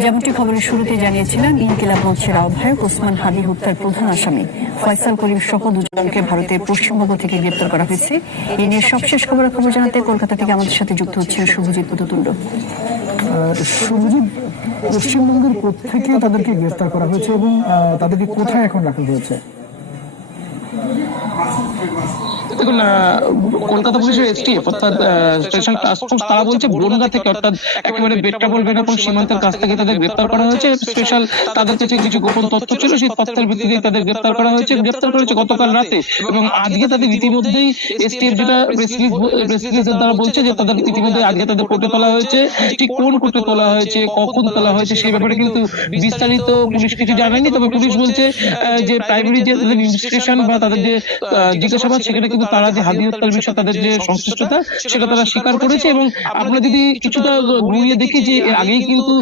যেমনটি খবরের শুরুতে জানিয়েছিলেন, ইনকিলাব মঞ্চের আহ্বায়ক ওসমান হাদী হত্যার প্রধান আসামি ফয়সাল করিম সহ দুজনকে ভারতের পশ্চিমবঙ্গ থেকে গ্রেপ্তার করা হয়েছে। এ নিয়ে সবশেষ খবর জানাতে কলকাতা থেকে আমাদের সাথে যুক্ত হচ্ছেন শুভজিৎ পদতুণ্ড। শুভজিৎ, পশ্চিমবঙ্গের থেকে তাদেরকে গ্রেফতার করা হয়েছে এবং তাদেরকে কোথায় এখন রাখা হয়েছে? দেখুন, কলকাতা পুলিশের এসটিএফ অর্থাৎ স্পেশাল টাস্ক ফোর্স তারা বলছে বনগা থেকে, অর্থাৎ একেবারে বেনাপোল সীমান্তের কাছ থেকে তাদের গ্রেপ্তার করা হয়েছে। স্পেশাল তাদের কাছে কিছু গোপন তথ্য ছিল, সেই তথ্যের ভিত্তিতে তাদের গ্রেপ্তার করা হয়েছে। গ্রেপ্তার করেছে গতকাল রাতে এবং আজকে তাদের ইতিমধ্যেই এসটিএফ যেটা প্রেস রিলিজের দ্বারা বলছে যে তাদের ইতিমধ্যে আজকে তাদের কোর্টে তোলা হয়েছে। ঠিক কোন কোর্টে তোলা হয়েছে, কখন তোলা হয়েছে সেই ব্যাপারে কিন্তু বিস্তারিত পুলিশ কিছু জানায়নি। তবে পুলিশ বলছে যে প্রাইমারি যে তাদের ইনভেস্টিগেশন বা তাদের যে জিজ্ঞাসাবাদ, সেখানে কিন্তু তারা যে হাদী হত্যার বিষয়ে তাদের যে সংশ্লিষ্টতা সেটা তারা স্বীকার করেছে। এবং আমরা যদি কিছুটা ঘুরিয়ে দেখি যে এর আগেই কিন্তু